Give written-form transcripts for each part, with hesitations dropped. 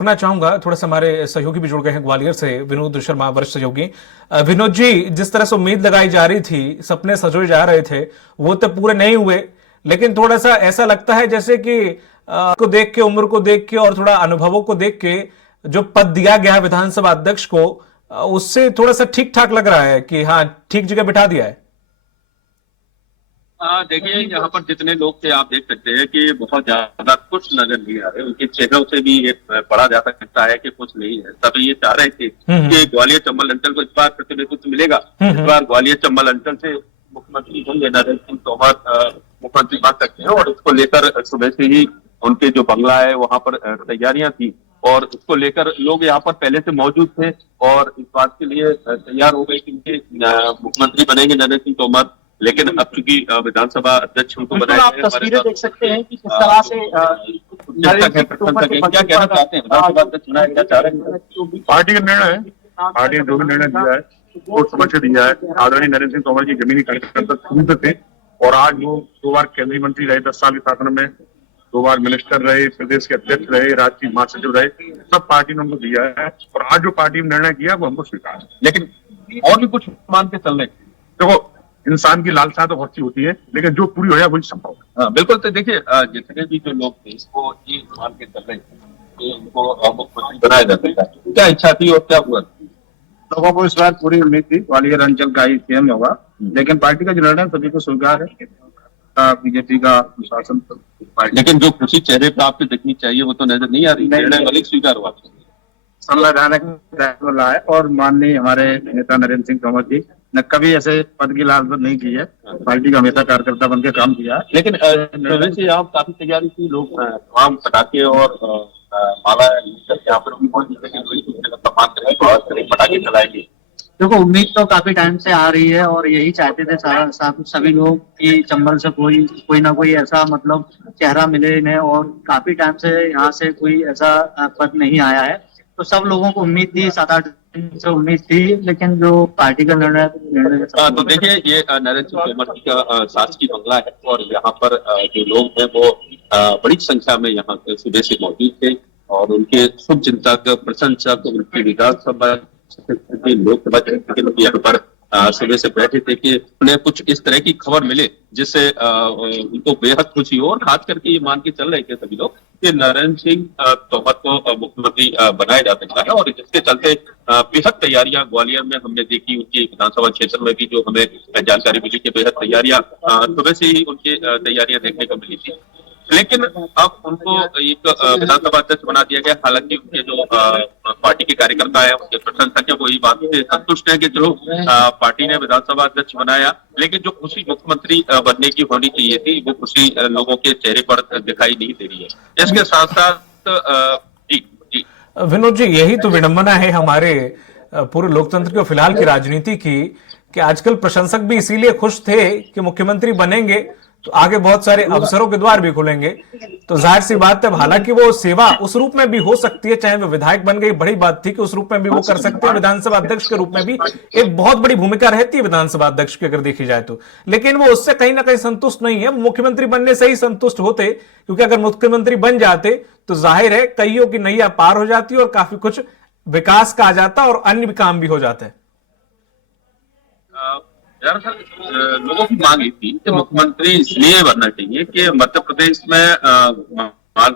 करना चाहूंगा, थोड़ा सा हमारे सहयोगी भी जुड़ गए हैं ग्वालियर से, विनोद शर्मा, वरिष्ठ सहयोगी। विनोद जी, जिस तरह से उम्मीद लगाई जा रही थी, सपने सजोए जा रहे थे, वो तो पूरे नहीं हुए, लेकिन थोड़ा सा ऐसा लगता है जैसे कि को देख के, उम्र को देख के और थोड़ा अनुभवों को देख के जो पद दिया गया है विधानसभा अध्यक्ष को, उससे थोड़ा सा ठीक ठाक लग रहा है कि हाँ, ठीक जगह बिठा दिया है। देखिए, यहाँ पर जितने लोग थे आप देख सकते हैं कि बहुत ज्यादा खुश नजर नहीं आ रहे। उनके चेहरों से भी ये पढ़ा जा सकता है कि कुछ नहीं है। तभी ये चाह रहे थे कि ग्वालियर चंबल अंचल को इस बार प्रतिनिधित्व मिलेगा। इस बार ग्वालियर चंबल अंचल से मुख्यमंत्री होंगे नरेंद्र सिंह तोमर, मुख्यमंत्री बन सकते हैं। और उसको लेकर सुबह से ही उनके जो बंगला है वहां पर तैयारियां थी और उसको लेकर लोग यहाँ पर पहले से मौजूद थे और इस बात के लिए तैयार हो गए कि मुख्यमंत्री बनेंगे नरेंद्र सिंह तोमर। लेकिन अब चूंकि विधानसभा अध्यक्ष उनको बनाया, आप तस्वीरें देख सकते हैं कि किस तरह से क्या कहना चाहते हैं, विधानसभा अध्यक्ष बनाया, क्या चाह रहे हैं? पार्टी का निर्णय है, पार्टी ने जो भी निर्णय दिया है वो समझ के दिया है। आदरणीय नरेंद्र सिंह तोमर जी जमीनी कार्यकर्ता शुरू से थे और आज वो 2 बार केंद्रीय मंत्री रहे 10 साल के शासन में, 2 बार मिनिस्टर रहे, प्रदेश के अध्यक्ष रहे, राष्ट्रीय महासचिव रहे, सब पार्टी ने उनको दिया है और आज जो पार्टी ने निर्णय किया वो हमको स्वीकार है। लेकिन और भी कुछ मान के चल रहे थे। देखो, इंसान की लालसा तो बहुत सी होती है, लेकिन जो पूरी हो जाए वही संभव है। हाँ, बिल्कुल। तो देखिए, जितने भी जो लोग थे इसको ये मान के चल रहे थे कि इनको मुख्यमंत्री बनाया जा सकता है। क्या इच्छा थी और क्या हुआ? लोगों को इस बार पूरी उम्मीद थी ग्वालियर अंचल का ही सीएम होगा, लेकिन पार्टी का जो निर्णय सभी को स्वीकार है। बीजेपी का शासन, लेकिन जो खुशी चेहरे पर आपको दिखनी चाहिए वो तो नजर नहीं आ रही। निर्णय वाली स्वीकार हुआ, संवैधानिक दायित्व है और माननीय हमारे नेता नरेंद्र सिंह तोमर जी ने कभी ऐसे पद की लालसा नहीं की है। पार्टी का हमेशा कार्यकर्ता बन के काम किया है। लेकिन वैसे यहाँ काफी तैयारी थी, लोग तमाम पटाखे और माला यहाँ पर पटाखे चलाएंगे। देखो, उम्मीद तो काफी टाइम से आ रही है और यही चाहते थे सभी लोग कि चंबल से कोई ना कोई ऐसा मतलब चेहरा मिले इन्हें, और काफी टाइम से यहाँ से कोई ऐसा पद नहीं आया है। तो सब लोगों को उम्मीद थी, 7-8 दिन से उम्मीद थी, लेकिन जो पार्टी का निर्णय तो देखिए, ये नरेंद्र सिंह तोमर जी का शासकीय बंगला है और यहाँ पर जो लोग हैं वो बड़ी संख्या में यहाँ सुबह से मौजूद थे और उनके शुभ चिंतक, प्रशंसक, उनकी विधानसभा लोकसभा यहाँ पर सुबह से बैठे थे कि उन्हें कुछ इस तरह की खबर मिले जिससे उनको बेहद खुशी हो। और खास करके ये मान के चल रहे थे सभी लोग कि नरेंद्र सिंह तोमर को मुख्यमंत्री बनाया जा सकता है और जिसके चलते बेहद तैयारियां ग्वालियर में हमने देखी। उनकी विधानसभा क्षेत्र में भी जो हमें जानकारी मिली कि बेहद तैयारियां सुबह से ही उनकी तैयारियां देखने को मिली थी। लेकिन अब उनको एक विधानसभा अध्यक्ष बना दिया गया। हालांकि उनके जो पार्टी के कार्यकर्ता है, उनके प्रशंसक है, वो इस बात से संतुष्ट है कि चलो पार्टी ने विधानसभा अध्यक्ष बनाया, लेकिन जो खुशी मुख्यमंत्री बनने की होनी चाहिए थी वो खुशी लोगों के चेहरे पर दिखाई नहीं दे रही है। इसके साथ साथ जी विनोद जी, यही तो विडंबना है हमारे पूरे लोकतंत्र की, फिलहाल की राजनीति की, कि आजकल प्रशंसक भी इसीलिए खुश थे कि मुख्यमंत्री बनेंगे तो आगे बहुत सारे अवसरों के द्वार भी खुलेंगे। तो जाहिर सी बात है, हालांकि वो सेवा उस रूप में भी हो सकती है, चाहे वो विधायक बन गई, बड़ी बात थी कि उस रूप में भी वो कर सकते हैं। विधानसभा अध्यक्ष के रूप में भी एक बहुत बड़ी भूमिका रहती है विधानसभा अध्यक्ष की, अगर देखी जाए तो। लेकिन वो उससे कहीं ना कहीं संतुष्ट नहीं है, मुख्यमंत्री बनने से ही संतुष्ट होते, क्योंकि अगर मुख्यमंत्री बन जाते तो जाहिर है कईयों की नैया पार हो जाती और काफी कुछ विकास का आ जाता और अन्य भी काम भी हो जाते हैं। दरअसल लोगों की मांग ये थी कि मुख्यमंत्री इसलिए बनना चाहिए कि मध्य प्रदेश में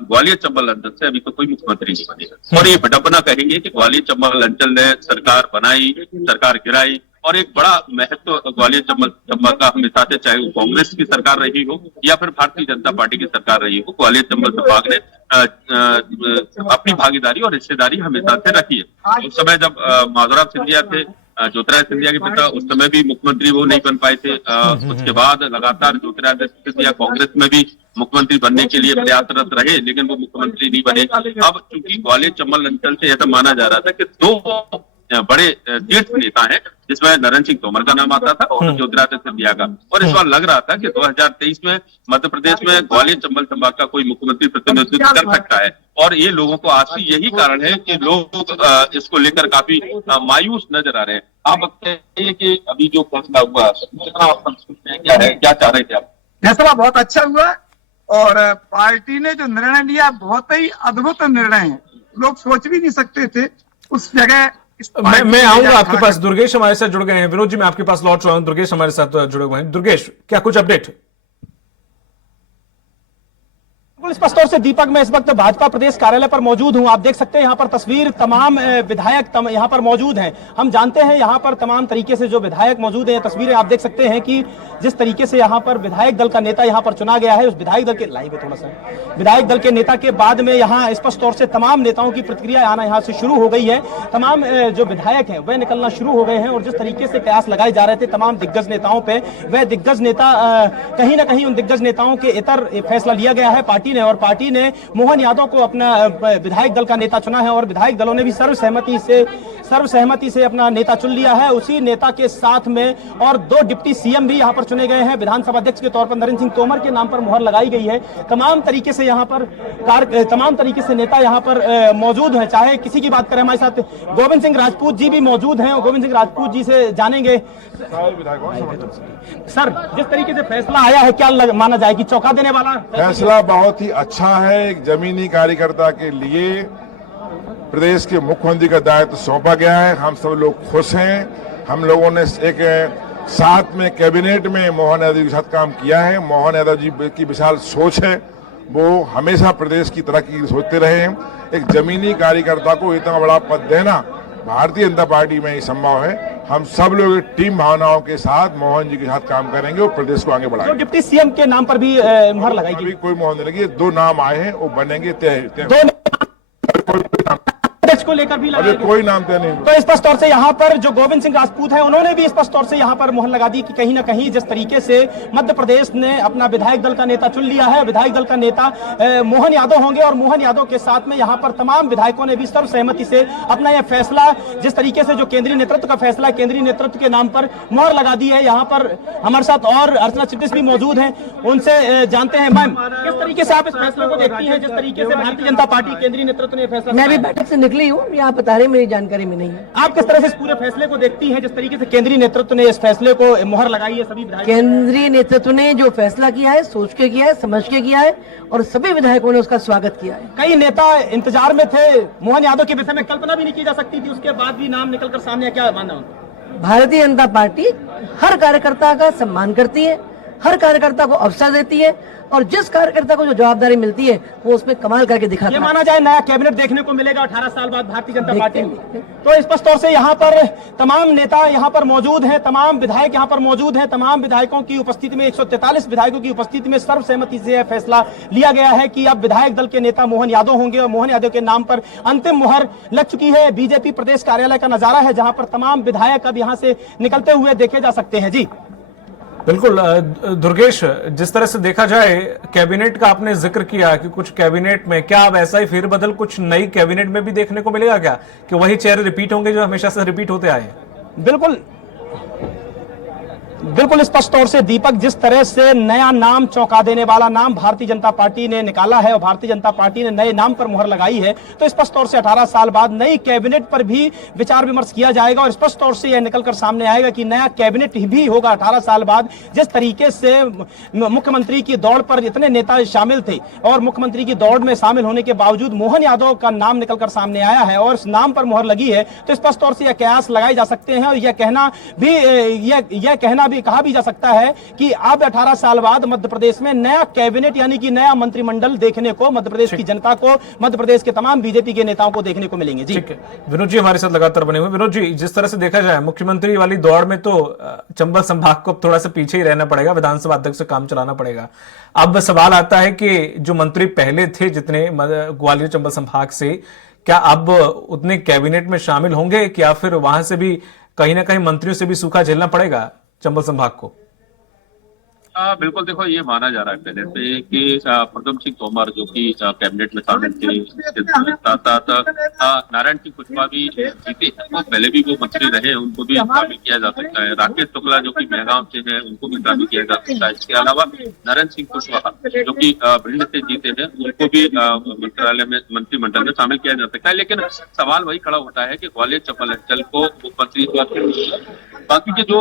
ग्वालियर चंबल अंचल से अभी तो कोई मुख्यमंत्री नहीं बनेगा। और ये विडंबना कहेंगे कि ग्वालियर चंबल अंचल ने सरकार बनाई, सरकार गिराई, और एक बड़ा महत्व ग्वालियर चंबल का हमेशा से, चाहे वो कांग्रेस की सरकार रही हो या फिर भारतीय जनता पार्टी की सरकार रही हो, ग्वालियर चंबल विभाग ने अपनी भागीदारी और हिस्सेदारी हमेशा से रखी है। उस समय जब माधवराव सिंधिया थे, ज्योतिराज सिंधिया के पिता, उस समय भी मुख्यमंत्री वो नहीं बन पाए थे। उसके बाद लगातार ज्योतिराज सिंधिया कांग्रेस में भी मुख्यमंत्री बनने के लिए प्रयासरत रहे, लेकिन वो मुख्यमंत्री नहीं बने। अब चूंकि ग्वालियर चंबल अंचल से ऐसा माना जा रहा था कि 2 बड़े तीर्थ नेता हैं, जिसमें नरेंद्र सिंह तोमर का नाम आता था और ज्योतिरादित्य सिंधिया का, और इस बार लग रहा था कि 2023 में मध्य प्रदेश में ग्वालियर चंबल संभाग का कोई मुख्यमंत्री प्रतिनिधित्व कर सकता है। और ये लोगों को आज भी यही कारण है कि लोग इसको लेकर काफी मायूस नजर आ रहे हैं। आप बताइए कि अभी जो फैसला हुआ, क्या है, क्या चाह रहे थे आप? फैसला बहुत अच्छा हुआ और पार्टी ने जो निर्णय लिया बहुत ही अद्भुत निर्णय है। लोग सोच भी नहीं सकते थे उस जगह। मैं आऊंगा आपके पास। दुर्गेश हमारे साथ जुड़ गए हैं। विनोद जी, मैं आपके पास लौट रहा हूं। दुर्गेश हमारे साथ जुड़े हुए हैं। दुर्गेश, क्या कुछ अपडेट? स्पष्ट तौर से दीपक, मैं इस वक्त भाजपा प्रदेश कार्यालय पर मौजूद हूं। आप देख सकते हैं यहाँ पर तस्वीर, तमाम विधायक यहाँ पर मौजूद हैं। हम जानते हैं यहाँ पर तमाम तरीके से जो विधायक मौजूद हैं, तस्वीरें आप देख सकते हैं कि जिस तरीके से यहाँ पर विधायक दल का नेता यहाँ पर चुना गया है, उस विधायक दल के लाइव है थोड़ा सा, विधायक दल के नेता के बाद में यहाँ स्पष्ट तौर से तमाम नेताओं की प्रतिक्रिया आना यहाँ से शुरू हो गई है। तमाम जो विधायक हैं वह निकलना शुरू हो गए हैं और जिस तरीके से कयास लगाए जा रहे थे तमाम दिग्गज नेताओं पे, वह दिग्गज नेता कहीं ना कहीं उन दिग्गज नेताओं के इतर फैसला लिया गया है पार्टी ने, और पार्टी ने मोहन यादव को अपना विधायक दल का नेता चुना है और विधायक दलों ने भी सर्वसहमति से अपना नेता चुन लिया है। उसी नेता के साथ में और 2 डिप्टी सीएम भी यहाँ पर चुने गए हैं। विधानसभा अध्यक्ष के तौर पर नरेंद्र सिंह तोमर के नाम पर मुहर लगाई गई है। तमाम तरीके से यहाँ पर तमाम तरीके से नेता यहाँ पर मौजूद हैं। चाहे किसी की बात करें, हमारे साथ गोविंद सिंह राजपूत जी भी मौजूद हैं और गोविंद सिंह राजपूत जी से जानेंगे। सर, जिस तरीके से फैसला आया है, क्या माना जाए कि चौंका देने वाला फैसला बहुत ही अच्छा है। एक जमीनी कार्यकर्ता के लिए प्रदेश के मुख्यमंत्री का दायित्व सौंपा गया है। हम सब लोग खुश हैं। हम लोगों ने एक साथ में कैबिनेट में मोहन यादव के साथ काम किया है। मोहन यादव जी की विशाल सोच है, वो हमेशा प्रदेश की तरक्की की सोचते रहे हैं। एक जमीनी कार्यकर्ता को इतना बड़ा पद देना भारतीय जनता पार्टी में ही संभव है। हम सब लोग टीम भावनाओं के साथ मोहन जी के साथ काम करेंगे और प्रदेश को आगे बढ़ाएंगे। डिप्टी सीएम के नाम पर भी मुहर लगाई गई। कोई मोहन नहीं लगी, 2 नाम आए हैं, वो बनेंगे तय। को लेकर भी अरे कोई नाम तय नहीं। तो स्पष्ट तौर से यहाँ पर जो गोविंद सिंह राजपूत है, उन्होंने भी स्पष्ट तौर से यहाँ पर मुहर लगा दी कि कहीं ना कहीं जिस तरीके से मध्य प्रदेश ने अपना विधायक दल का नेता चुन लिया है, विधायक दल का नेता मोहन यादव होंगे और मोहन यादव के साथ में यहाँ पर तमाम विधायकों ने भी सर्वसहमति से अपना यह फैसला, जिस तरीके से जो केंद्रीय नेतृत्व का फैसला, केंद्रीय नेतृत्व के नाम पर मुहर लगा दी है। यहाँ पर हमारे साथ और अर्चना चिटनिस भी मौजूद है, उनसे जानते हैं। मैम, किस तरीके से आप इस फैसले को देखती हैं, जिस तरीके से भारतीय जनता पार्टी केंद्रीय नेतृत्व ने फैसला? मैं भी बैठक से निकली हूँ, आप बता रहे, मेरी जानकारी में नहीं है। आप किस तरह से इस पूरे फैसले को देखती हैं, जिस तरीके से केंद्रीय नेतृत्व ने इस फैसले को मुहर लगाई है? सभी विधायक, केंद्रीय नेतृत्व ने जो फैसला किया है सोच के किया है, समझ के किया है और सभी विधायकों ने उसका स्वागत किया है। कई नेता इंतजार में थे, मोहन यादव के विषय में कल्पना भी नहीं की जा सकती थी, उसके बाद भी नाम निकलकर सामने, क्या मानना है? भारतीय जनता पार्टी हर कार्यकर्ता का सम्मान करती है, हर कार्यकर्ता को अवसर देती है और जिस कार्यकर्ता को जो जवाबदारी मिलती है वो उसमें कमाल करके दिखाता है। ये माना जाए नया कैबिनेट देखने को मिलेगा 18 साल बाद भारतीय जनता पार्टी में। तो स्पष्ट तौर से यहाँ पर तमाम नेता यहाँ पर मौजूद हैं, तमाम विधायक यहाँ पर मौजूद हैं। तमाम विधायकों की उपस्थिति में, 143 विधायकों की उपस्थिति में सर्वसहमति से यह फैसला लिया गया है कि अब विधायक दल के नेता मोहन यादव होंगे और मोहन यादव के नाम पर अंतिम मुहर लग चुकी है। बीजेपी प्रदेश कार्यालय का नजारा है जहां पर तमाम विधायक अब यहाँ से निकलते हुए देखे जा सकते हैं। जी बिल्कुल दुर्गेश, जिस तरह से देखा जाए कैबिनेट का आपने जिक्र किया कि कुछ कैबिनेट में क्या अब ऐसा ही फेरबदल कुछ नई कैबिनेट में भी देखने को मिलेगा क्या, कि वही चेहरे रिपीट होंगे जो हमेशा से रिपीट होते आए हैं? बिल्कुल बिल्कुल स्पष्ट तौर से दीपक, जिस तरह से नया नाम, चौंका देने वाला नाम भारतीय जनता पार्टी ने निकाला है और भारतीय जनता पार्टी ने नए नाम पर मुहर लगाई है, तो स्पष्ट तौर से 18 साल बाद नई कैबिनेट पर भी विचार विमर्श किया जाएगा और स्पष्ट तौर से यह निकलकर सामने आएगा कि नया कैबिनेट भी होगा 18 साल बाद। जिस तरीके से मुख्यमंत्री की दौड़ पर इतने नेता शामिल थे और मुख्यमंत्री की दौड़ में शामिल होने के बावजूद मोहन यादव का नाम निकलकर सामने आया है और उस नाम पर मुहर लगी है, तो स्पष्ट तौर से यह कयास लगाए जा सकते हैं और यह कहना भी कहा भी जा सकता है कि अब 18 साल बाद मध्य प्रदेश में नया कैबिनेट यानी कि नया मंत्रिमंडल देखने को मध्य प्रदेश की जनता को, मध्य प्रदेश के तमाम बीजेपी के नेताओं को देखने को मिलेंगे। जी विनोद जी हमारे साथ लगातार बने हुए। विनोद जी, जिस तरह से देखा जाए मुख्यमंत्री वाली दौड़ में तो चंबल संभाग को थोड़ा सा पीछे ही रहना पड़ेगा, विधानसभा अध्यक्ष से काम चलाना पड़ेगा। अब सवाल आता है कि जो मंत्री पहले थे जितने ग्वालियर चंबल संभाग से, क्या अब उतने कैबिनेट में शामिल होंगे या फिर वहां से भी कहीं ना कहीं मंत्रियों से भी सूखा झेलना पड़ेगा चंबल संभाग को? बिल्कुल, देखो ये माना जा रहा है पहले से कि प्रद्युम्न सिंह तोमर जो कि कैबिनेट में शामिल थे, नारायण सिंह कुशवाहा भी जीते हैं, तो पहले भी वो मंत्री रहे, उनको भी शामिल किया जा सकता है। राकेश शुक्ला जो कि मेहगांव से है, उनको भी शामिल किया जा सकता है। इसके अलावा नारायण सिंह कुशवाहा जो कि भिंड से जीते हैं, उनको भी मंत्रालय में, मंत्रिमंडल में शामिल किया जा सकता है। लेकिन सवाल वही खड़ा होता है कि ग्वालियर चंबल अंचल को मुख्यमंत्री, बाकी के जो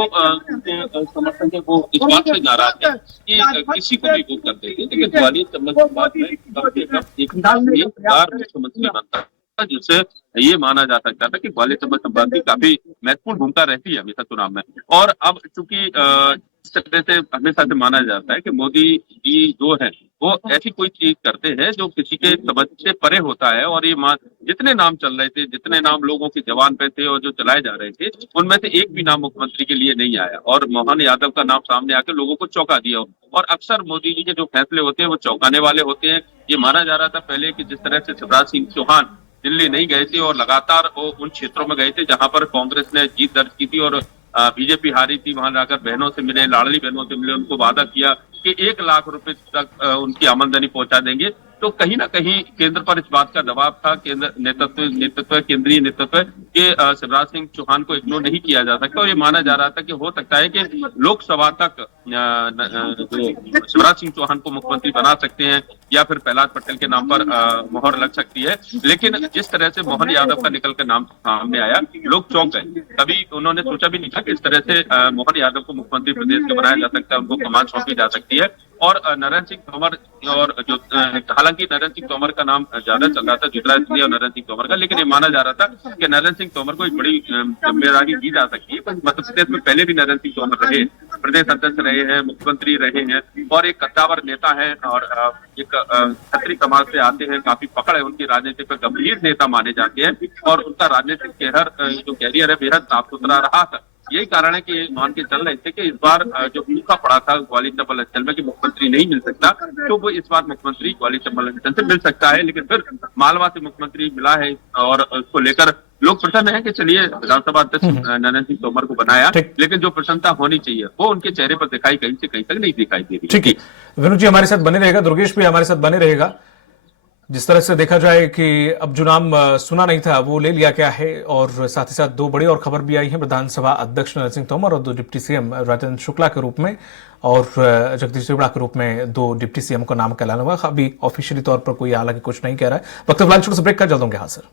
समर्थन है वो इस बात से नाराज है कि किसी को भी वोट कर देंगे, लेकिन ग्वालियर चंबल संभाग में कम से कम एक बार मुख्यमंत्री बनता है। जिससे ये माना जा सकता था कि ग्वालियर चंबल संभाग की काफी महत्वपूर्ण भूमिका रहती है हमेशा चुनाव में। और अब चूंकि इस तरह से हमेशा से माना जाता है कि मोदी जी जो है वो ऐसी कोई चीज करते हैं जो किसी के समझ से परे होता है। और ये जितने नाम चल रहे थे, जितने नाम लोगों की जबान पे थे और जो चलाए जा रहे थे, उनमें से एक भी नाम मुख्यमंत्री के लिए नहीं आया और मोहन यादव का नाम सामने आकर लोगों को चौंका दिया। और अक्सर मोदी जी के जो फैसले होते हैं वो चौंकाने वाले होते हैं। ये माना जा रहा था पहले कि जिस तरह से शिवराज सिंह चौहान दिल्ली नहीं गए थे और लगातार वो उन क्षेत्रों में गए थे जहां पर कांग्रेस ने जीत दर्ज की थी और बीजेपी हारी थी, वहां जाकर बहनों से मिले, लाडली बहनों से मिले, उनको वादा किया कि 1 लाख रुपए तक उनकी आमदनी पहुंचा देंगे। तो कहीं ना कहीं केंद्र पर इस बात का दबाव था, केंद्र केंद्रीय नेतृत्व के शिवराज सिंह चौहान को इग्नोर नहीं किया जा सकता। और ये माना जा रहा था कि हो सकता है कि लोकसभा तक शिवराज सिंह चौहान को मुख्यमंत्री बना सकते हैं या फिर प्रहलाद पटेल के नाम पर मोहर लग सकती है। लेकिन जिस तरह से मोहन यादव का निकल कर नाम सामने आया, लोग चौंक गए। कभी उन्होंने सोचा भी नहीं था कि इस तरह से मोहन यादव को मुख्यमंत्री प्रदेश का बनाया जा सकता है, उनको कमान सौंपी जा सकती है। और नरेंद्र सिंह तोमर और जो हालांकि नरेंद्र सिंह तोमर का नाम ज्यादा चल रहा था, ज्योतिरादित्य सिंधिया और नरेंद्र सिंह तोमर का, लेकिन ये माना जा रहा था कि नरेंद्र सिंह तोमर को एक बड़ी जिम्मेदारी दी जा सकती है। मध्य प्रदेश में पहले भी नरेंद्र सिंह तोमर रहे, प्रदेश अध्यक्ष रहे हैं, मुख्यमंत्री रहे हैं और एक कद्दावर नेता है और एक क्षत्रिय समाज से आते हैं, काफी पकड़ है उनकी राजनीति पर, गंभीर नेता माने जाते हैं और उनका राजनीतिक जो कैरियर है बेहद साफ सुथरा रहा था। यही कारण है कि मान के चल रहे थे कि इस बार जो भूखा पड़ा था ग्वालियर चंबल अंचल में कि मुख्यमंत्री नहीं मिल सकता, तो वो इस बार मुख्यमंत्री ग्वालियर चंबल अंचल से मिल सकता है। लेकिन फिर मालवा से मुख्यमंत्री मिला है और उसको लेकर लोग प्रसन्न है कि चलिए विधानसभा अध्यक्ष नरेंद्र सिंह तोमर को बनाया, लेकिन जो प्रसन्नता होनी चाहिए वो उनके चेहरे पर दिखाई कहीं से कहीं तक नहीं दिखाई दे रही। ठीक है, विनोद जी हमारे साथ बने रहेगा, दुर्गेश भी हमारे साथ बने रहेगा। जिस तरह से देखा जाए कि अब जो नाम सुना नहीं था वो ले लिया गया है और साथ ही साथ 2 बड़ी और खबर भी आई है, विधानसभा अध्यक्ष नरेंद्र सिंह तोमर और 2 डिप्टी सीएम राजेंद्र शुक्ला के रूप में और जगदीश देवड़ा के रूप में 2 डिप्टी सीएम का नाम का ऐलान हुआ। अभी ऑफिशियली तौर पर कोई हालांकि कुछ नहीं कह रहा है। वक्त फिलहाल छोटे से ब्रेक कर जल्द होंगे हाजिर।